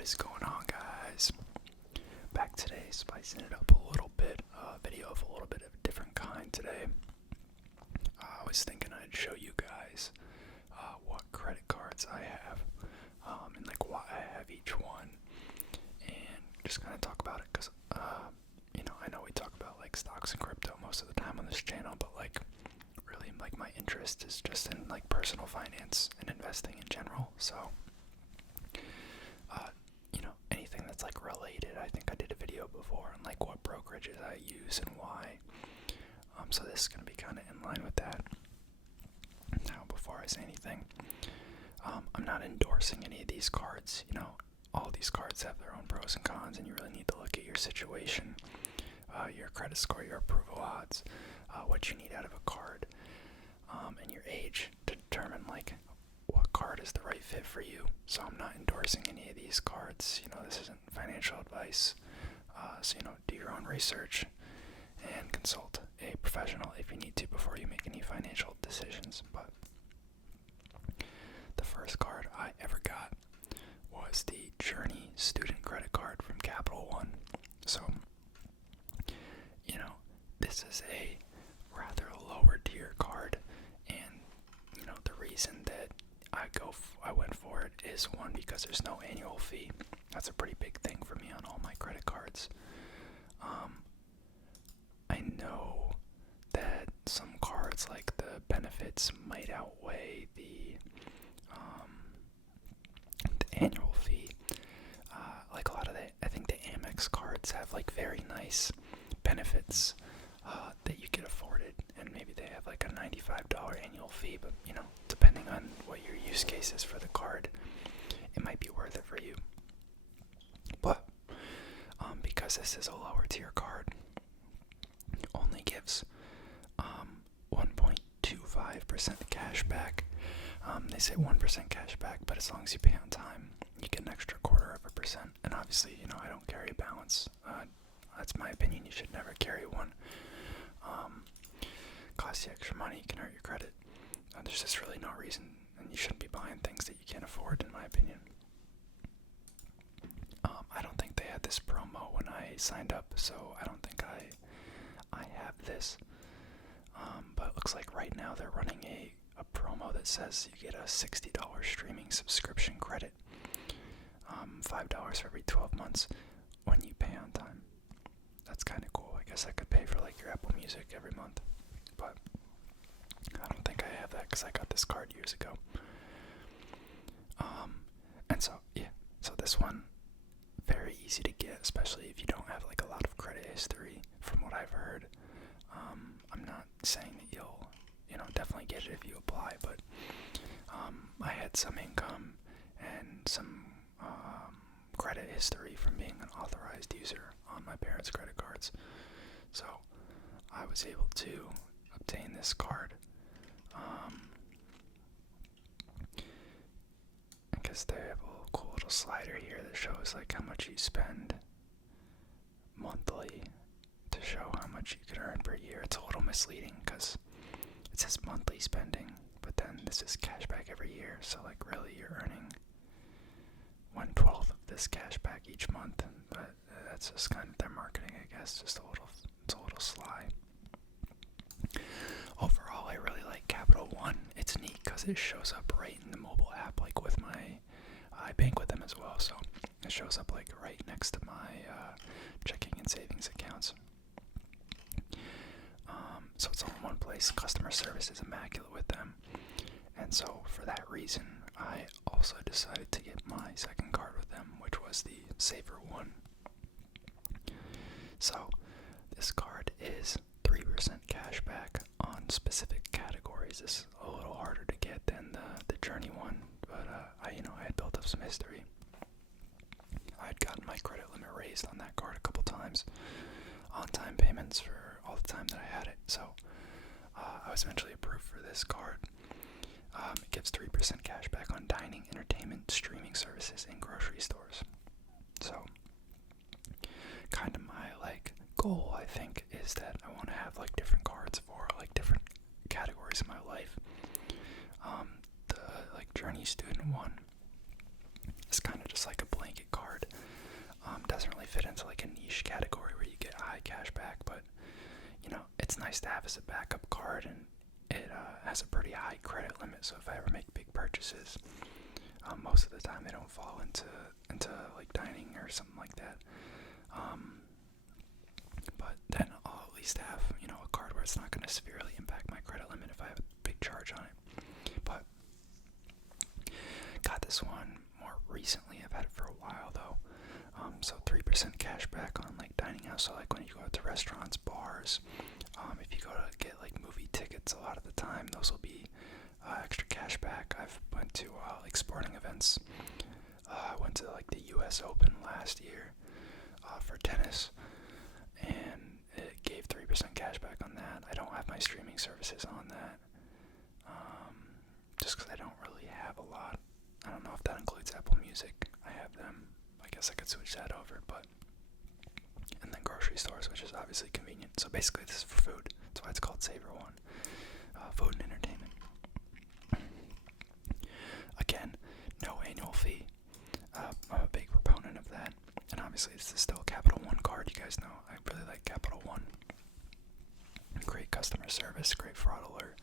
What is going on, guys? Back today, spicing it up a little bit. Video of a little bit of a different kind today. I was thinking I'd show you guys what credit cards I have, and like why I have each one, and just kind of talk about it because, I know we talk about like stocks and crypto most of the time on this channel, but like really like my interest is just in like personal finance and investing in general. So anything that's like related. I think I did a video before on like what brokerages I use and why. So this is gonna be kind of in line with that. Now, before I say anything, I'm not endorsing any of these cards. All these cards have their own pros and cons, and you really need to look at your situation, your credit score, your approval odds, what you need out of a card, and your age to determine like what card is the right fit for you. So I'm not endorsing any of these cards. This isn't financial advice. So do your own research and consult a professional if you need to before you make any financial decisions. But the first card I ever got was the Journey student credit card from Capital One. So, this is a rather lower tier card, and the reason that I went for it is, one, because there's no annual fee. That's a pretty big thing for me on all my credit cards. I know that some cards, like the benefits might outweigh the annual fee. Like a lot of I think the Amex cards have like very nice benefits that you get afforded, and maybe they have like a $95 annual fee, but depending on what your use case is for the card, it might be worth it for you. But because this is a lower tier card, it only gives 1.25% cash back. They say 1% cash back, but as long as you pay on time, you get an extra 0.25%. And obviously, I don't carry a balance. That's my opinion. You should never carry one. Costs you extra money, can hurt your credit. There's just really no reason, and you shouldn't be buying things that you can't afford, in my opinion. I don't think they had this promo when I signed up, so I don't think I have this. But it looks like right now they're running a promo that says you get a $60 streaming subscription credit, $5 for every 12 months when you pay on time. That's kind of cool. I guess I could pay for like your Apple Music every month, but I don't think I have that because I got this card years ago. And so, so this one, very easy to get, especially if you don't have like a lot of credit history, from what I've heard. I'm not saying that you'll, definitely get it if you apply, but I had some income and some credit history from being an authorized user on my parents' credit cards, so I was able to obtain this card. I guess they have a cool little slider here that shows like how much you spend monthly to show how much you could earn per year. It's a little misleading because it says monthly spending, but then this is cash back every year, so like really you're earning 1/12 of this cash back each month. But that's just kind of their marketing, I guess. It's a little sly. Overall, I really like Capital One. It's neat because it shows up right in the mobile app, like with I bank with them as well, so it shows up like right next to my checking and savings accounts. So it's all in one place. Customer service is immaculate with them, and so for that reason, I also decided to get my second card with them, which was the Saver One. So this card is 3% cash back on specific categories. It's a little harder to get than the Journey one, but I had built up some history. I had gotten my credit limit raised on that card a couple times, on-time payments for all the time that I had it. So I was eventually approved for this card. It gives 3% cash back on dining, entertainment, streaming services, and grocery stores. So kind of my goal, I think, is that I want to have like different cards for like different categories in my life. The Journey student one is kind of just like a blanket card. cash back, but you know, it's nice to have as a backup card, and it has a pretty high credit limit, so if I ever make big purchases, most of the time they don't fall into like dining or something like that. But then I'll at least have, you know, a card where it's not going to severely impact my credit limit if I have a big charge on it. But got this one more recently. I've had it for a while though. So 3% cash back on like dining out. So like when you go out to restaurants, bars, if you go to get like movie tickets, a lot of the time those will be extra cash back. I've went to like sporting events. I went to like the U.S. Open last year for tennis, and it gave 3% cash back on that. I don't have my streaming services on that, just because I don't really have a lot. I don't know if that includes Apple Music. I have them. I guess I could switch that over, but and then grocery stores, which is obviously convenient. So basically, this is for food. That's why it's called Savor One. Food and entertainment. Again, no annual fee. I'm a big proponent of that. And obviously, this is still a Capital One card. You guys know I really like Capital One. Great customer service, great fraud alert.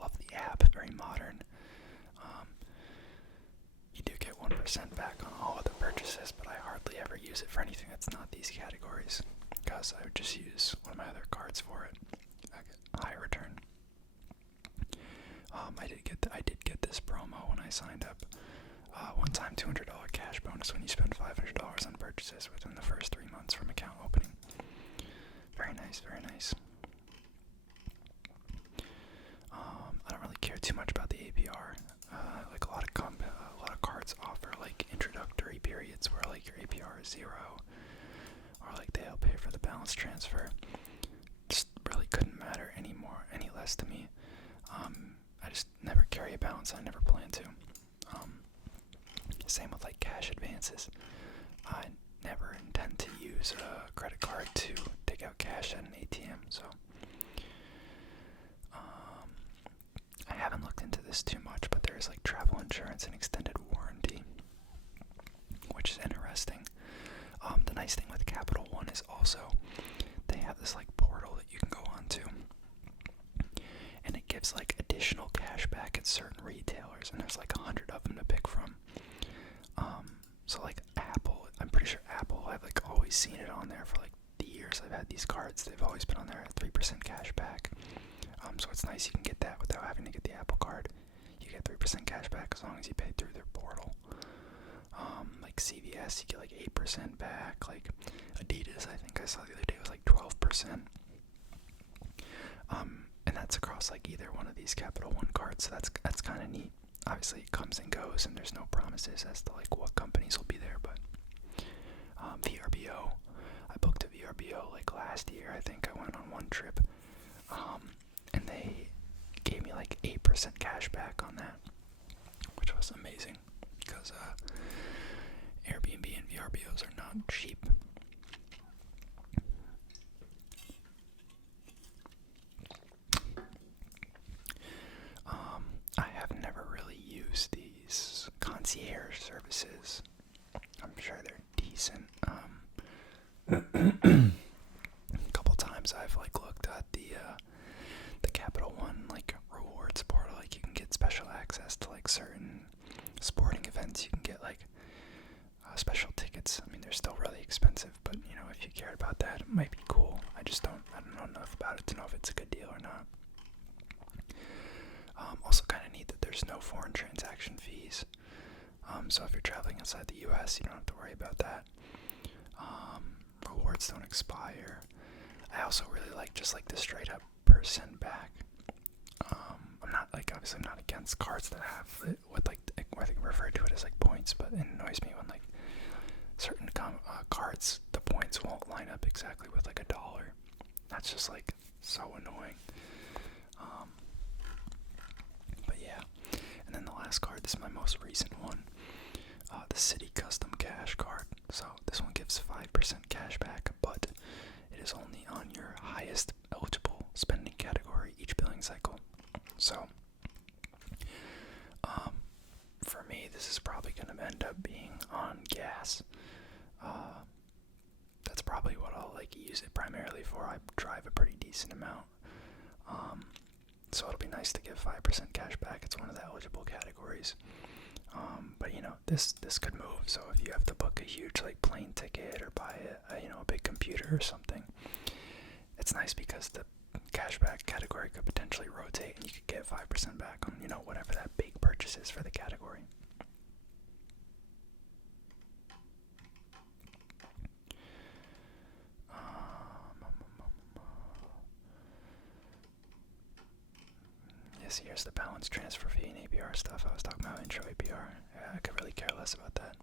Love the app, very modern. You do get 1% back on all other purchases, but I hardly ever use it for anything that's not these categories, because I would just use one of my other cards for it. I get a high return. I did get this promo when I signed up. One-time $200 cash bonus when you spend $500 on purchases within the first 3 months from account opening. Very nice, very nice. I don't really care too much about the APR. Like a lot of cards offer like introductory periods where like your APR is 0, or like they'll pay for the balance transfer. Just really couldn't matter any less to me. I just never carry a balance. I never plan to. Same with like cash advances. I never intend to use a credit card to take out cash at an ATM. So I haven't looked into this too much, but there's like travel insurance and extended warranty, which is interesting. The nice thing with Capital One is also they have this like portal that you can go on to, and it gives like additional cash back at certain retailers, and there's like 100 of them to pick from. So like Apple, I'm pretty sure Apple, I've like always seen it on there for like the years I've had these cards. They've always been on there at 3% cash back. So it's nice you can get that without having to get the Apple card. You get 3% cash back as long as you pay through their portal. Like CVS, you get like 8% back. Like Adidas, I think I saw the other day, was like 12%. And that's across like either one of these Capital One cards, so that's kind of neat. Obviously it comes and goes, and there's no promises as to like what companies will be there, but VRBO, I booked a VRBO like last year. I think I went on one trip, and they gave me like 8% cash back on that, which was amazing, because Airbnb and VRBOs are not cheap. I have never really used these concierge services. I'm sure they're decent. A couple times I've like looked at the Capital One like rewards portal. Like you can get special access to like certain sporting events. You can get like special tickets. I mean, they're still really expensive, but you know, if you cared about that, it might be cool. I don't know enough about it to know if it's a good deal or not. Also kind of neat that there's no foreign transaction fees. So if you're traveling outside the U.S., you don't have to worry about that. Rewards don't expire. I also really like just like the straight up percent back. I'm not like, obviously I'm not against cards that have it with like, I think refer to it as like points, but it annoys me when like certain cards, the points won't line up exactly with like $1. That's just like so annoying. But yeah, and then the last card, this is my most recent one, the City Custom Cash card. So this one gives 5% cash back, but it is only on your highest eligible spending category each billing cycle. So for me, this is probably going to end up being on gas. That's probably what I'll like use use it primarily for. I drive a pretty decent amount. So it'll be nice to give 5% cash back. It's one of the eligible categories. But you know, this could move. So if you have to book a huge like plane ticket or buy a big computer or something, it's nice because the cashback category could potentially rotate and you could get 5% back on, you know, whatever that big purchase is for the category. Yes, here's the balance transfer fee and APR stuff. I was talking about intro APR. I could really care less about that.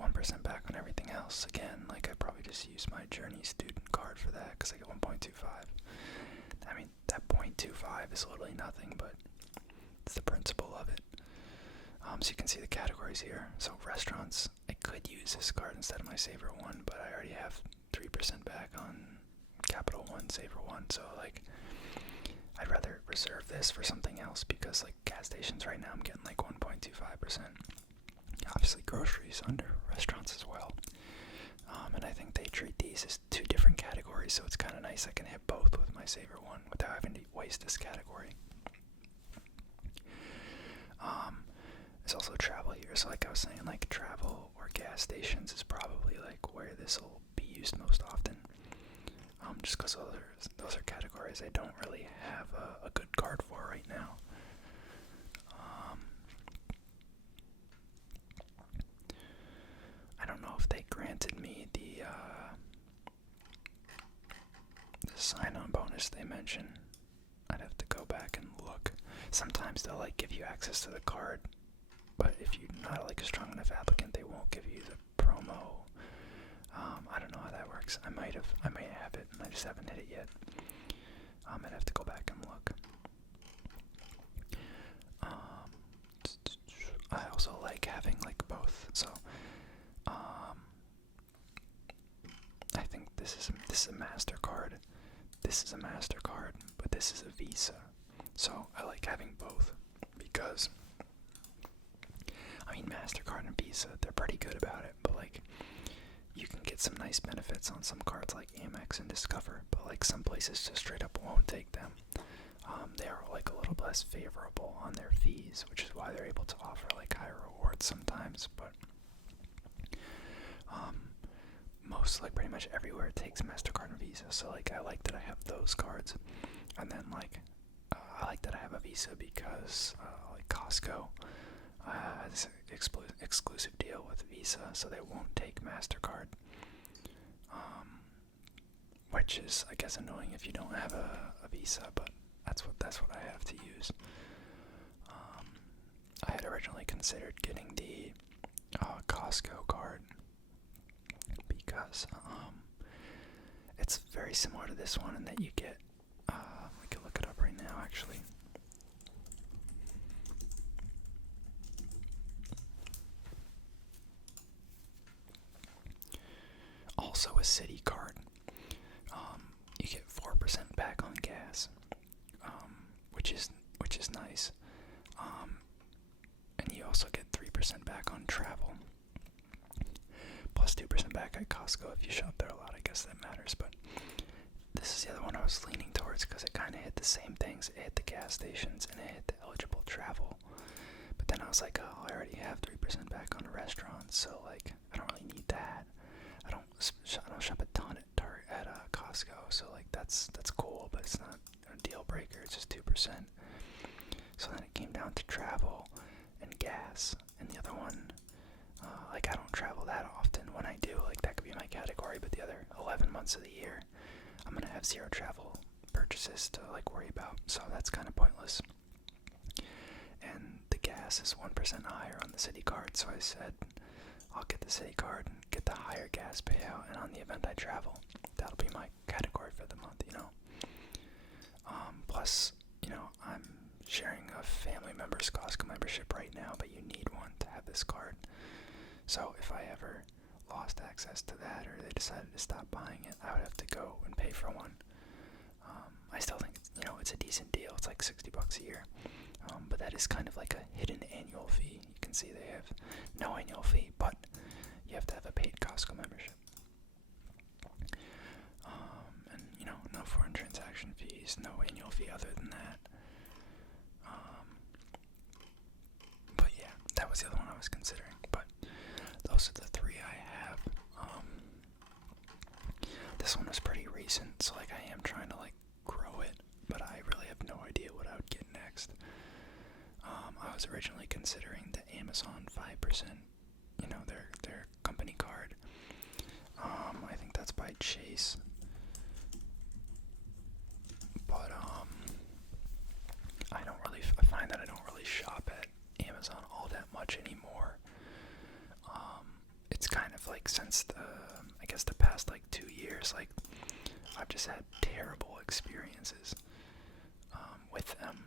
1% back on everything else. Again, like I probably just use my Journey student card for that because I get 1.25. I mean, that 0.25 is literally nothing, but it's the principle of it. So you can see the categories here. So restaurants, I could use this card instead of my Saver One, but I already have 3% back on Capital One, Saver One. So like, I'd rather reserve this for something else because like gas stations right now, I'm getting like 1.25%. Obviously groceries under restaurants as well. And I think they treat these as two different categories, so it's kind of nice I can hit both with my Saver One without having to waste this category. There's also travel here, so like I was saying, like travel or gas stations is probably like where this will be used most often. Just because those are categories I don't really have a good card for right now. I don't know if they granted me the sign-on bonus they mentioned. I'd have to go back and look. Sometimes they'll like give you access to the card, but if you're not like a strong enough applicant, they won't give you the promo. I don't know how that works. I might have it, and I just haven't hit it yet. I'd have to go back and look. I also like having like both. So, I think this is a MasterCard. This is a MasterCard, but this is a Visa. So I like having both because, I mean, MasterCard and Visa, they're pretty good about it, but like, you can get some nice benefits on some cards like Amex and Discover, but like some places just straight up won't take them. They are like a little less favorable on their fees, which is why they're able to offer like higher rewards sometimes, but most, like pretty much everywhere takes MasterCard and Visa, so like I like that I have those cards. And then like I like that I have a Visa because like Costco has an exclusive deal with Visa, so they won't take MasterCard, which is I guess annoying if you don't have a Visa, but that's what I have to use. I had originally considered getting the Costco card because it's very similar to this one in that you get, we can look it up right now actually. Also a city card. You get 4% back on gas, which is nice. And you also get 3% back on travel. Plus 2% back at Costco if you shop there a lot. I guess that matters, but this is the other one I was leaning towards because it kind of hit the same things. It hit the gas stations and it hit the eligible travel. But then I was like, oh, I already have 3% back on restaurants, so like I don't really need that. I don't shop a ton at Costco, so like that's cool, but it's not a deal breaker. It's just 2%. So then it came down to travel and gas, and the other one, like I don't travel that often. When I do, like that could be my category, but the other 11 months of the year, I'm gonna have zero travel purchases to like worry about, so that's kind of pointless. And the gas is 1% higher on the city card, so I said I'll get the city card and get the higher gas payout, and on the event I travel, that'll be my category for the month, you know. Plus, you know, I'm sharing a family member's Costco membership right now, but you need one to have this card. So if I ever lost access to that or they decided to stop buying it, I would have to go and pay for one. I still think it's a decent deal. It's like $60 a year, but that is kind of like a hidden annual fee. You can see they have no annual fee, but you have to have a was the other one I was considering, but those are the three I have. This one was pretty recent, so like I am trying to like grow it, but I really have no idea what I would get next. I was originally considering the Amazon 5%, you know, their company card. I think that's by Chase. But I find that I don't really shop at Amazon all that much anymore. It's kind of like since I guess the past like 2 years, like I've just had terrible experiences with them.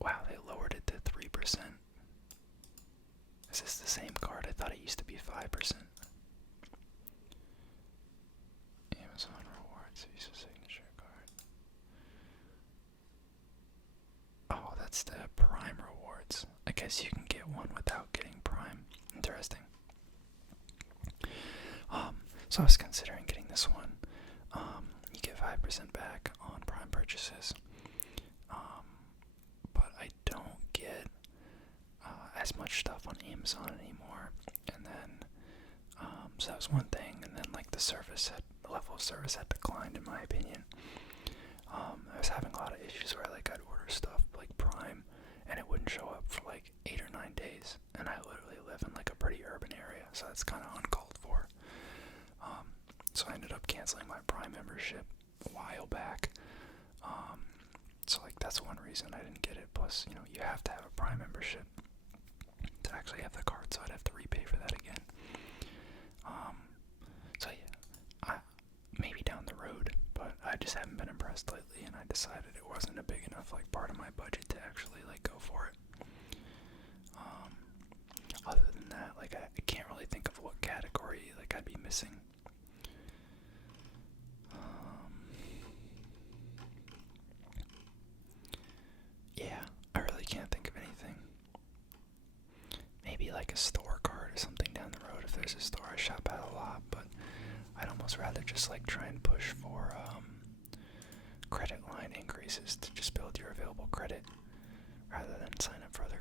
Wow, they lowered it to 3%. Is this the same card? I thought it used to be 5%. Amazon Rewards, Visa Signature Card. Oh, that's the Prime Rewards. I guess you can get one without getting Prime. Interesting. So I was considering getting this one. You get 5% back on Prime purchases. But I don't get as much stuff on Amazon anymore. And then, so that was one thing. And then like the level of service had declined in my opinion. I was having a lot of issues where like I'd order stuff like Prime and it wouldn't show up for like 8 or 9 days. And I literally live in like a pretty urban area, so that's kind of uncalled for. So I ended up canceling my Prime membership a while back. So like that's one reason I didn't get it. Plus, you know, you have to have a Prime membership to actually have the card, so I'd have to repay for that again. So yeah, maybe down the road, but I just haven't been impressed lately, and I decided it wasn't a big enough like part of my budget to actually like go for it. Other than that, like I can't really think of what category like I'd be missing. Yeah, I really can't think of anything. Maybe like a store card or something down the road if there's a store I shop at a lot, but I'd almost rather just like try and push for credit line increases to just build your available credit rather than sign up for other